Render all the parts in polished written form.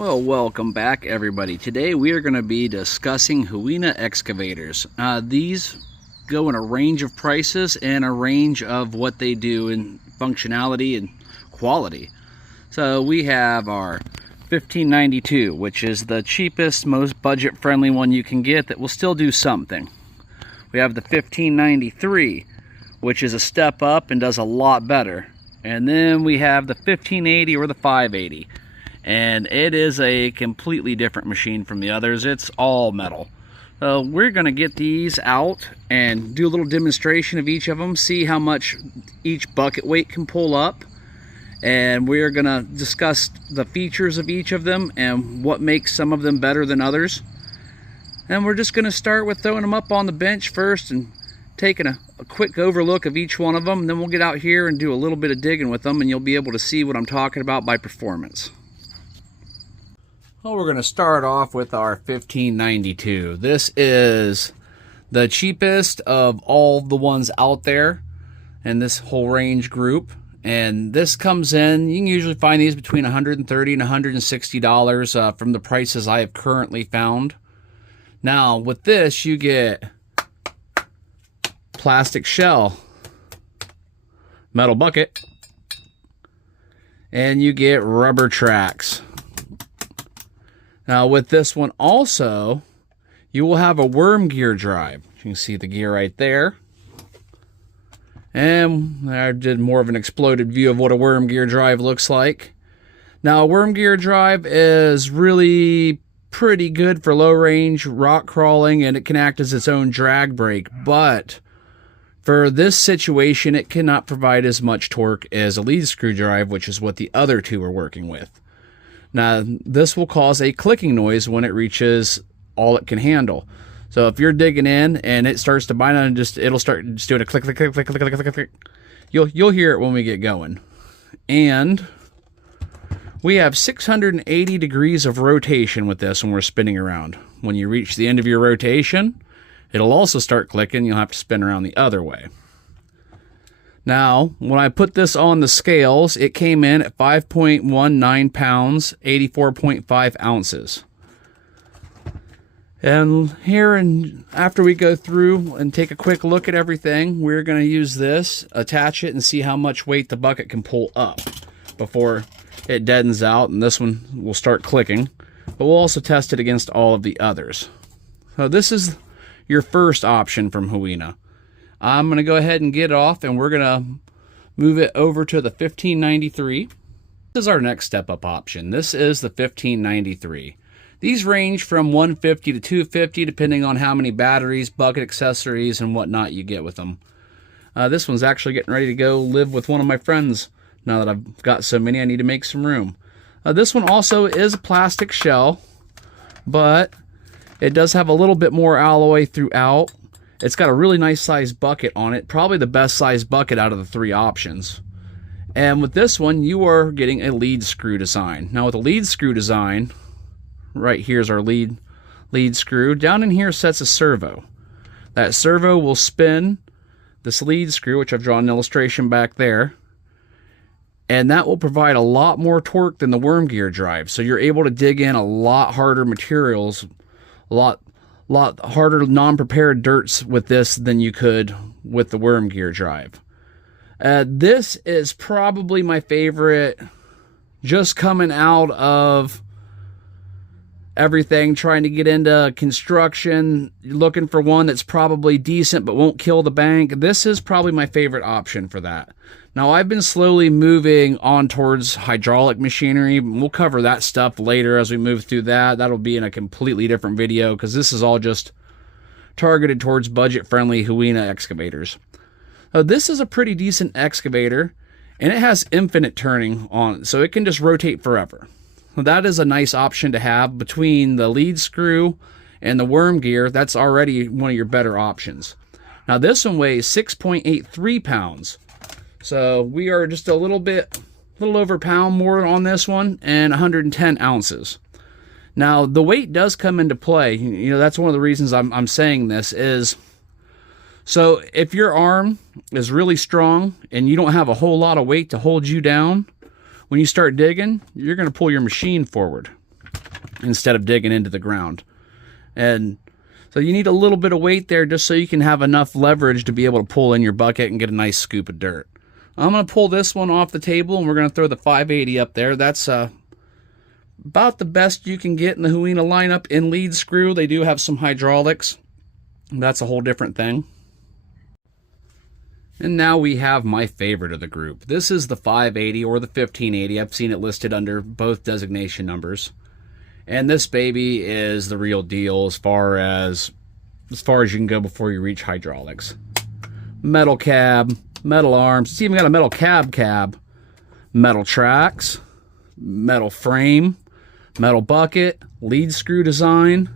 Well, welcome back everybody. Today we are going to be discussing Huina excavators. These go in a range of prices and a range of what they do in functionality and quality. So we have our 1592, which is the cheapest, most budget-friendly one you can get that will still do something. We have the 1593, which is a step up and does a lot better. And then we have the 1580 or the 580. And it is a completely different machine from the others. It's all metal. So we're going to get these out and do a little demonstration of each of them, see how much each bucket weight can pull up, and we're going to discuss the features of each of them and what makes some of them better than others. And we're just going to start with throwing them up on the bench first and taking a quick overlook of each one of them. And then we'll get out here and do a little bit of digging with them, and you'll be able to see what I'm talking about by performance. Well, we're going to start off with our 1592. This is the cheapest of all the ones out there in this whole range group. And this comes in, you can usually find these between $130 and $160 from the prices I have currently found. Now, with this, you get plastic shell, metal bucket, and you get rubber tracks. Now with this one also, you will have a worm gear drive. You can see the gear right there. And I did more of an exploded view of what a worm gear drive looks like. Now a worm gear drive is really pretty good for low range rock crawling, and it can act as its own drag brake. But for this situation, it cannot provide as much torque as a lead screw drive, which is what the other two are working with. Now, this will cause a clicking noise when it reaches all it can handle. So if you're digging in and it starts to bind on, it'll start just doing a click, click, click, click, click, click, click, click. You'll hear it when we get going. And we have 680 degrees of rotation with this when we're spinning around. When you reach the end of your rotation, it'll also start clicking. You'll have to spin around the other way. Now, when I put this on the scales, it came in at 5.19 pounds, 84.5 ounces. And here, and after we go through and take a quick look at everything, we're going to use this, attach it, and see how much weight the bucket can pull up before it deadens out, and this one will start clicking. But we'll also test it against all of the others. So this is your first option from Huina. I'm going to go ahead and get it off, and we're going to move it over to the 1593. This is our next step-up option. This is the 1593. These range from $150 to $250, depending on how many batteries, bucket accessories, and whatnot you get with them. This one's actually getting ready to go live with one of my friends. Now that I've got so many, I need to make some room. This one also is a plastic shell, but it does have a little bit more alloy throughout. It's got a really nice sized bucket on it, probably the best sized bucket out of the three options. And with this one, you are getting a lead screw design. Now with a lead screw design, right here's our lead screw. Down in here sets a servo. That servo will spin this lead screw, which I've drawn an illustration back there, and that will provide a lot more torque than the worm gear drive. So you're able to dig in a lot harder materials, a lot harder non-prepared dirts with this than you could with the worm gear drive. This is probably my favorite, just coming out of everything, trying to get into construction, looking for one that's probably decent but won't kill the bank. This is probably my favorite option for that. Now, I've been slowly moving on towards hydraulic machinery. We'll cover that stuff later as we move through that. That'll be in a completely different video because this is all just targeted towards budget-friendly Huina excavators. This is a pretty decent excavator, and it has infinite turning on it, so it can just rotate forever. That is a nice option to have between the lead screw and the worm gear. That's already one of your better options. Now, this one weighs 6.83 pounds. So we are just a little over a pound more on this one, and 110 ounces. Now the weight does come into play. You know, that's one of the reasons I'm saying this is, so if your arm is really strong and you don't have a whole lot of weight to hold you down, when you start digging, you're going to pull your machine forward. instead of digging into the ground. And so you need a little bit of weight there just so you can have enough leverage to be able to pull in your bucket and get a nice scoop of dirt. I'm going to pull this one off the table, and we're going to throw the 580 up there. That's about the best you can get in the Huina lineup in lead screw. They do have some hydraulics. That's a whole different thing. And now we have my favorite of the group. This is the 580 or the 1580. I've seen it listed under both designation numbers. And this baby is the real deal as far as you can go before you reach hydraulics. Metal cab, metal arms. It's even got a metal cab, metal tracks, metal frame, metal bucket, lead screw design,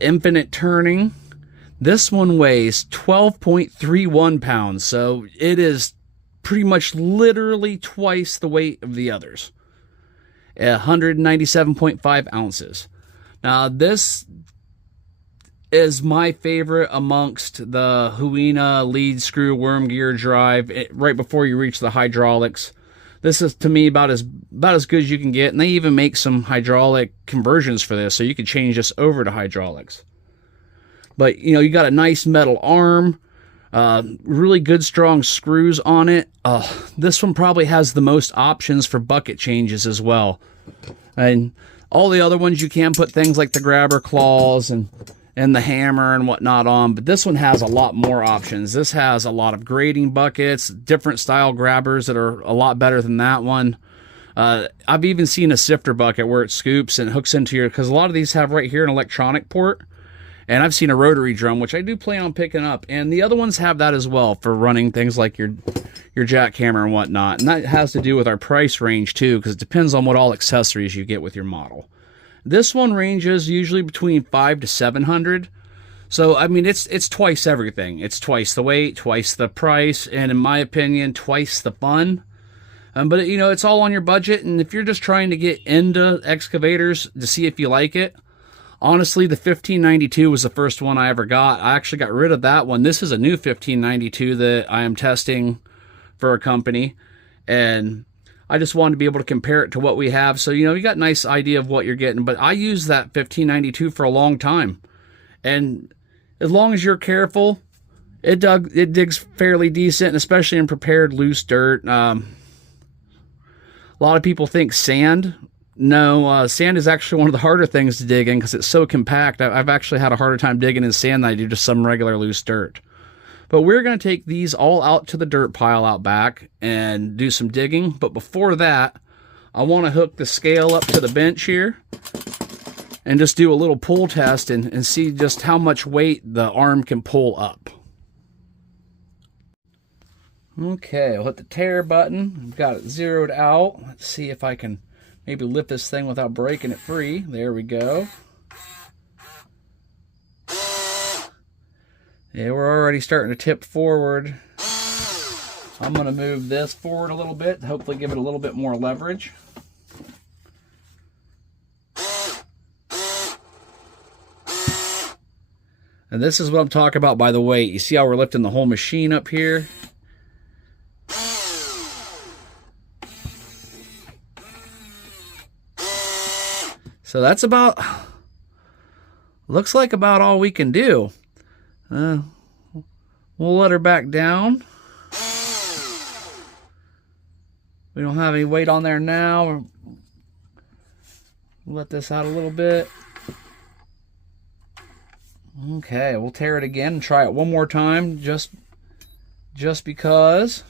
infinite turning. This one weighs 12.31 pounds, so it is pretty much literally twice the weight of the others. 197.5 ounces. Now, this is my favorite amongst the Huina lead screw worm gear drive right before you reach the hydraulics. This is, to me, about as good as you can get, and they even make some hydraulic conversions for this, so you can change this over to hydraulics. But, you know, you got a nice metal arm, really good strong screws on it. This one probably has the most options for bucket changes as well. And all the other ones you can put things like the grabber claws and the hammer and whatnot on, but this one has a lot more options. This has a lot of grading buckets, different style grabbers that are a lot better than that one. I've even seen a sifter bucket where it scoops and hooks into your, because a lot of these have right here an electronic port. And I've seen a rotary drum, which I do plan on picking up. And the other ones have that as well for running things like your jackhammer and whatnot. And that has to do with our price range too, because it depends on what all accessories you get with your model. This one ranges usually between $500 to $700. So, I mean, it's twice everything. It's twice the weight, twice the price, and in my opinion, twice the fun. But, you know, it's all on your budget. And if you're just trying to get into excavators to see if you like it, honestly, the 1592 was the first one I ever got. I actually got rid of that one. This is a new 1592 that I am testing for a company. And I just wanted to be able to compare it to what we have. So, you know, you got a nice idea of what you're getting. But I used that 1592 for a long time. And as long as you're careful, it digs fairly decent, especially in prepared loose dirt. A lot of people think sand. No, sand is actually one of the harder things to dig in because it's so compact. I've actually had a harder time digging in sand than I do just some regular loose dirt. But we're going to take these all out to the dirt pile out back and do some digging. But before that, I want to hook the scale up to the bench here and just do a little pull test and see just how much weight the arm can pull up. Okay, I'll hit the tare button. I've got it zeroed out. Let's see if I can maybe lift this thing without breaking it free. There we go. Yeah, we're already starting to tip forward. I'm going to move this forward a little bit, hopefully give it a little bit more leverage. And this is what I'm talking about by the weight. You see how we're lifting the whole machine up here? So that's about, looks like about all we can do. We'll let her back down. We don't have any weight on there now. We'll let this out a little bit. Okay, we'll tare it again and try it one more time just because.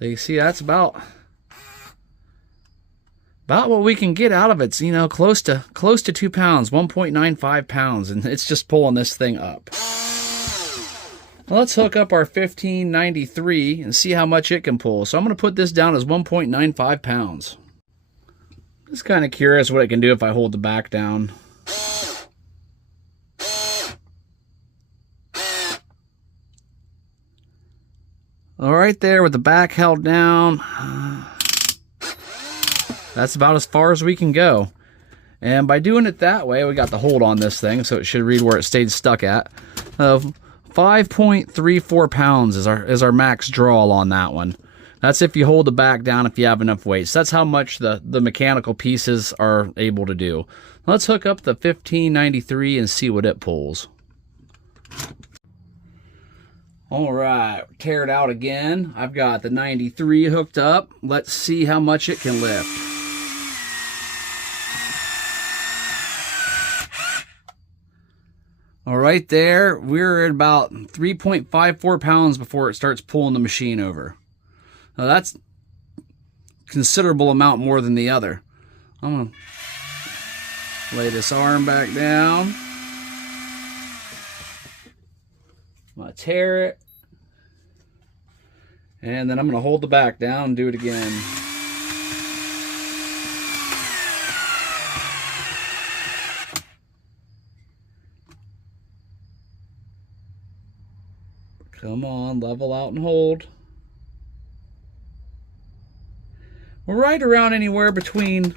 So you see, that's about what we can get out of it. It's, you know, close to 2 pounds, 1.95 pounds, and it's just pulling this thing up. Let's hook up our 1593 and see how much it can pull. So I'm going to put this down as 1.95 pounds. Just kind of curious what it can do if I hold the back down. All right there with the back held down. That's about as far as we can go. And by doing it that way, we got the hold on this thing, so it should read where it stayed stuck at. 5.34 pounds is our max draw on that one. That's if you hold the back down, if you have enough weight. So that's how much the mechanical pieces are able to do. Let's hook up the 1593 and see what it pulls. All right, tear it out again. I've got the 93 hooked up. Let's see how much it can lift. All right, there, we're at about 3.54 pounds before it starts pulling the machine over. Now that's considerable amount more than the other. I'm gonna lay this arm back down. I'm gonna tear it. And then I'm gonna hold the back down and do it again. Come on, level out and hold. We're right around anywhere between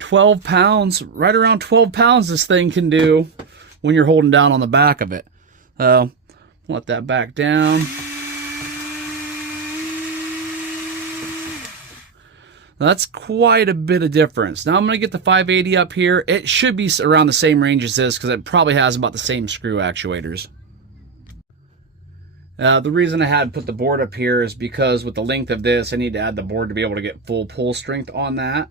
12 pounds, right around 12 pounds this thing can do when you're holding down on the back of it. Let that back down. That's quite a bit of difference. Now I'm going to get the 580 up here. It should be around the same range as this because it probably has about the same screw actuators. The reason I had to put the board up here is because with the length of this, I need to add the board to be able to get full pull strength on that.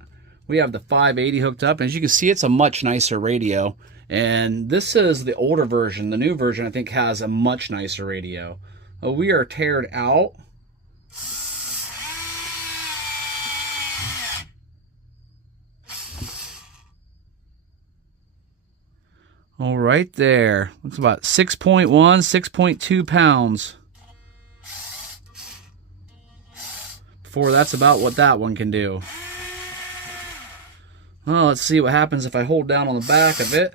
We have the 580 hooked up, and as you can see, it's a much nicer radio. And this is the older version. The new version, I think, has a much nicer radio. We are teared out. All right there. Looks about 6.1, 6.2 pounds. Before that's about what that one can do. Well, let's see what happens if I hold down on the back of it.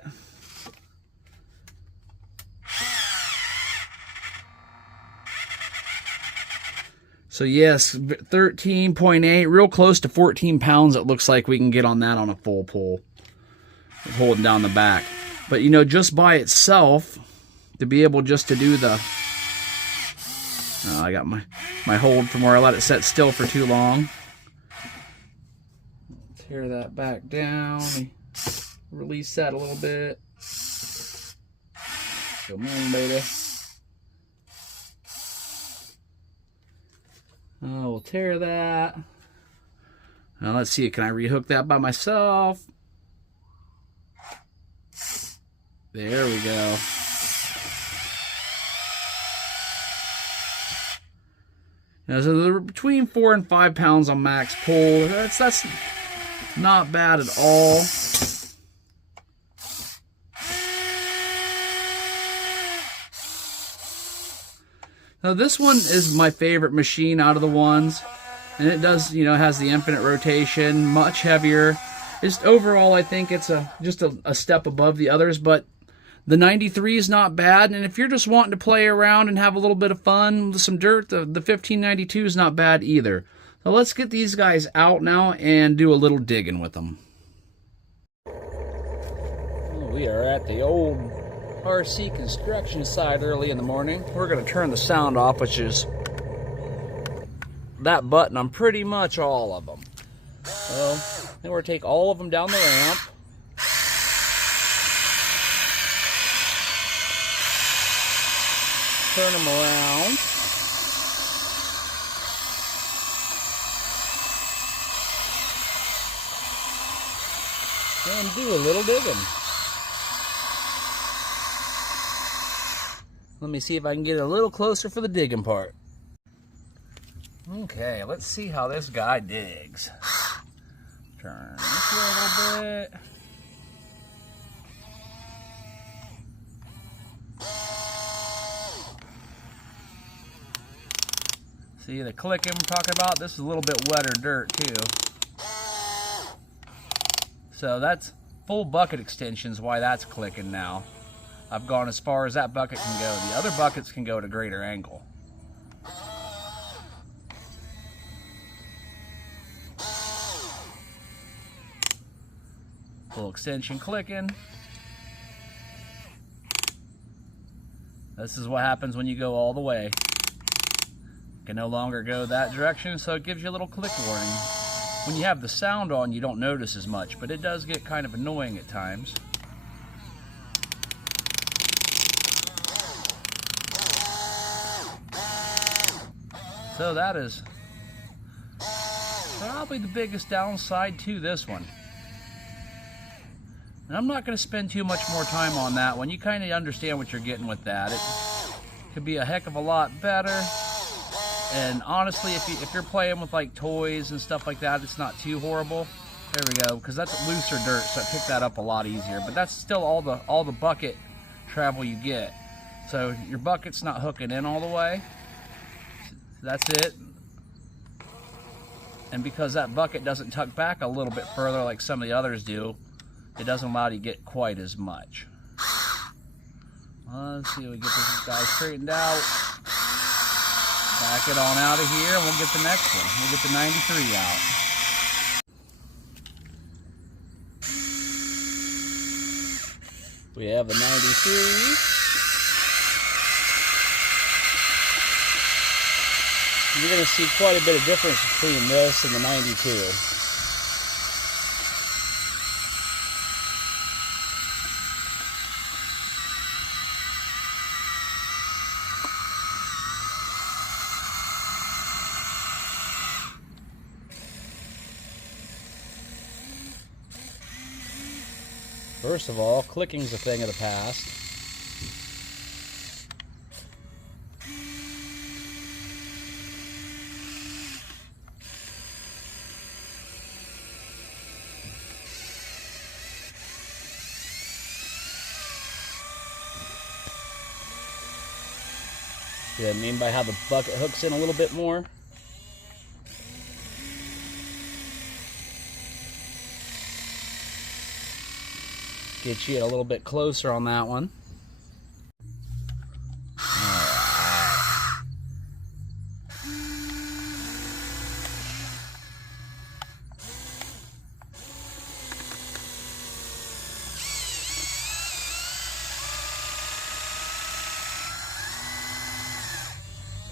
So yes, 13.8, real close to 14 pounds it looks like we can get on that on a full pull. Holding down the back. But you know, just by itself, to be able just to do the... I got my hold from where I let it set still for too long. Tear that back down. Release that a little bit. Come on, baby. We'll tear that. Now let's see, can I rehook that by myself? There we go. Now, so they're between 4 and 5 pounds on max pull. That's not bad at all. Now this one is my favorite machine out of the ones, and it does, you know, has the infinite rotation, much heavier. Just overall, I think it's just a step above the others, but the 93 is not bad, and if you're just wanting to play around and have a little bit of fun with some dirt, the 1592 is not bad either. So let's get these guys out now and do a little digging with them. We are at the old RC construction site early in the morning. We're going to turn the sound off, which is that button on pretty much all of them. So then we're going to take all of them down the ramp. Turn them around. And do a little digging. Let me see if I can get a little closer for the digging part. Okay, let's see how this guy digs. Turn this way a little bit. See the clicking I'm talking about? This is a little bit wetter dirt too. So that's full bucket extensions why that's clicking now. I've gone as far as that bucket can go. The other buckets can go to greater angle. Full extension clicking. This is what happens when you go all the way. You can no longer go that direction, so it gives you a little click warning. When you have the sound on, you don't notice as much, but it does get kind of annoying at times. So that is probably the biggest downside to this one. And I'm not going to spend too much more time on that one. You kind of understand what you're getting with that. It could be a heck of a lot better. And honestly, if you're playing with like toys and stuff like that, it's not too horrible. There we go, because that's looser dirt, so I picked that up a lot easier. But that's still all the bucket travel you get. So your bucket's not hooking in all the way. That's it. And because that bucket doesn't tuck back a little bit further like some of the others do, it doesn't allow you to get quite as much. Let's see if we get this guy straightened out. Back it on out of here, and we'll get the next one. We'll get the 93 out. We have the 93. You're going to see quite a bit of difference between this and the 92. First of all, clicking's a thing of the past. See what I mean by how the bucket hooks in a little bit more? Get you a little bit closer on that one. Alright.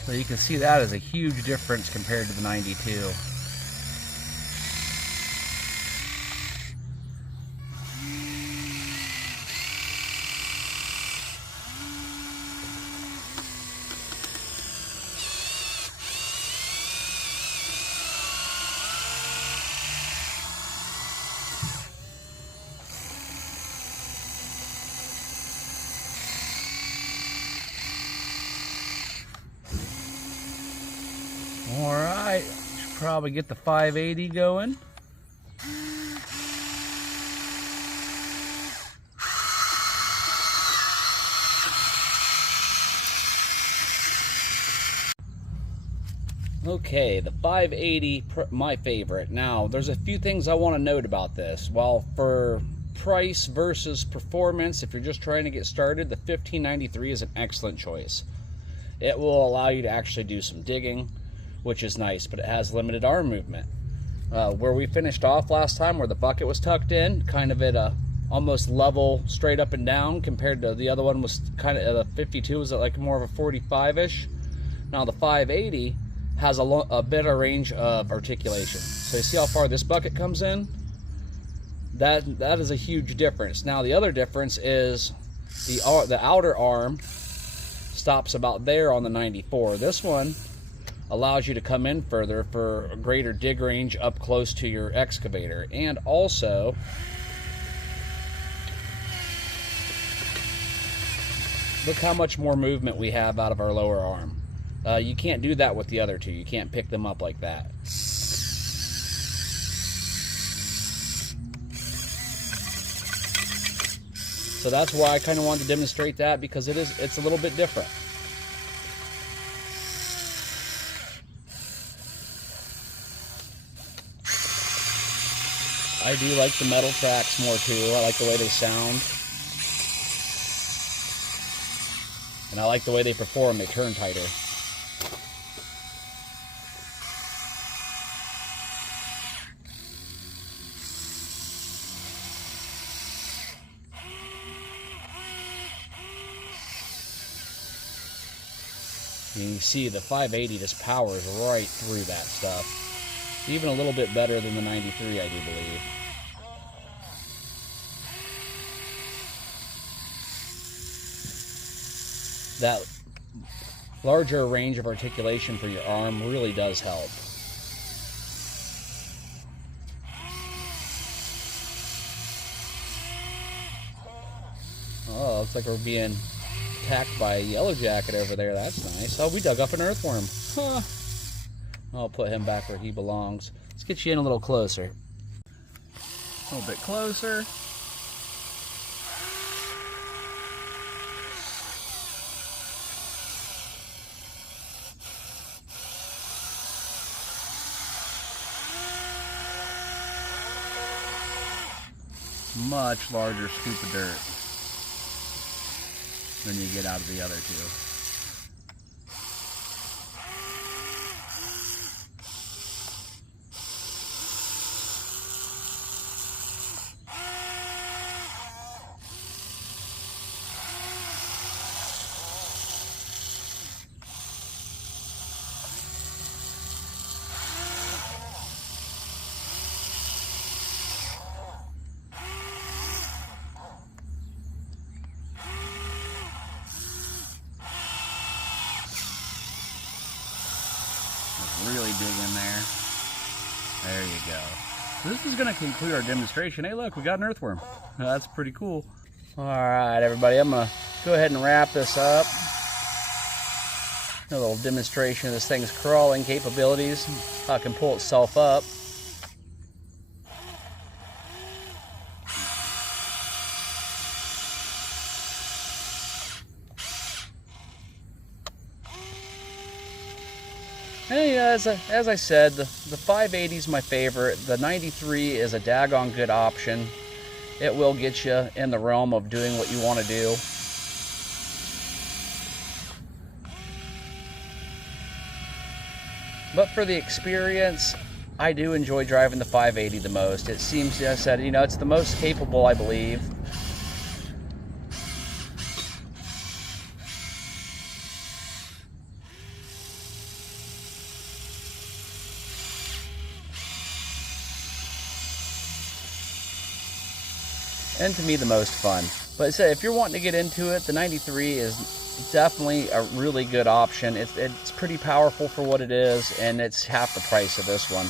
So you can see that is a huge difference compared to the 92. Alright, should probably get the 580 going. Okay, the 580, my favorite. Now, there's a few things I want to note about this. Well, for price versus performance, if you're just trying to get started, the 1593 is an excellent choice. It will allow you to actually do some digging, which is nice, but it has limited arm movement. Where we finished off last time, where the bucket was tucked in, kind of at a almost level straight up and down, compared to the other one was kind of, the 52 was at like more of a 45-ish. Now the 580 has a better range of articulation. So you see how far this bucket comes in? That is a huge difference. Now the other difference is the outer arm stops about there on the 94. This one allows you to come in further for a greater dig range up close to your excavator. And also, look how much more movement we have out of our lower arm. You can't do that with the other two. You can't pick them up like that. So that's why I kind of wanted to demonstrate that, because it's a little bit different. I do like the metal tracks more too. I like the way they sound. And I like the way they perform. They turn tighter. you see, the 580 just powers right through that stuff. Even a little bit better than the 93, I do believe. That larger range of articulation for your arm really does help. Oh, looks like we're being attacked by a yellow jacket over there. That's nice. Oh, we dug up an earthworm. Huh. I'll put him back where he belongs. Let's get you in a little closer. A little bit closer. Much larger scoop of dirt than you get out of the other two. Really dig in there. There you go. So this is going to conclude our demonstration. Hey, look, we got an earthworm. That's pretty cool. All right, everybody, I'm going to go ahead and wrap this up. A little demonstration of this thing's crawling capabilities, how it can pull itself up. And, you know, as I said, the 580 is my favorite. The 93 is a daggone good option. It will get you in the realm of doing what you want to do. But for the experience, I do enjoy driving the 580 the most. It seems, as I said, you know, it's the most capable, I believe. And to me, the most fun. But if you're wanting to get into it, the 93 is definitely a really good option. It's pretty powerful for what it is, and it's half the price of this one.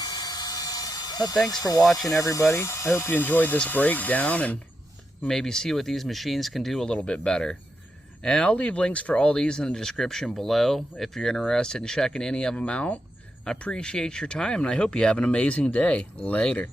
But thanks for watching, everybody. I hope you enjoyed this breakdown and maybe see what these machines can do a little bit better. And I'll leave links for all these in the description below if you're interested in checking any of them out. I appreciate your time, and I hope you have an amazing day. Later.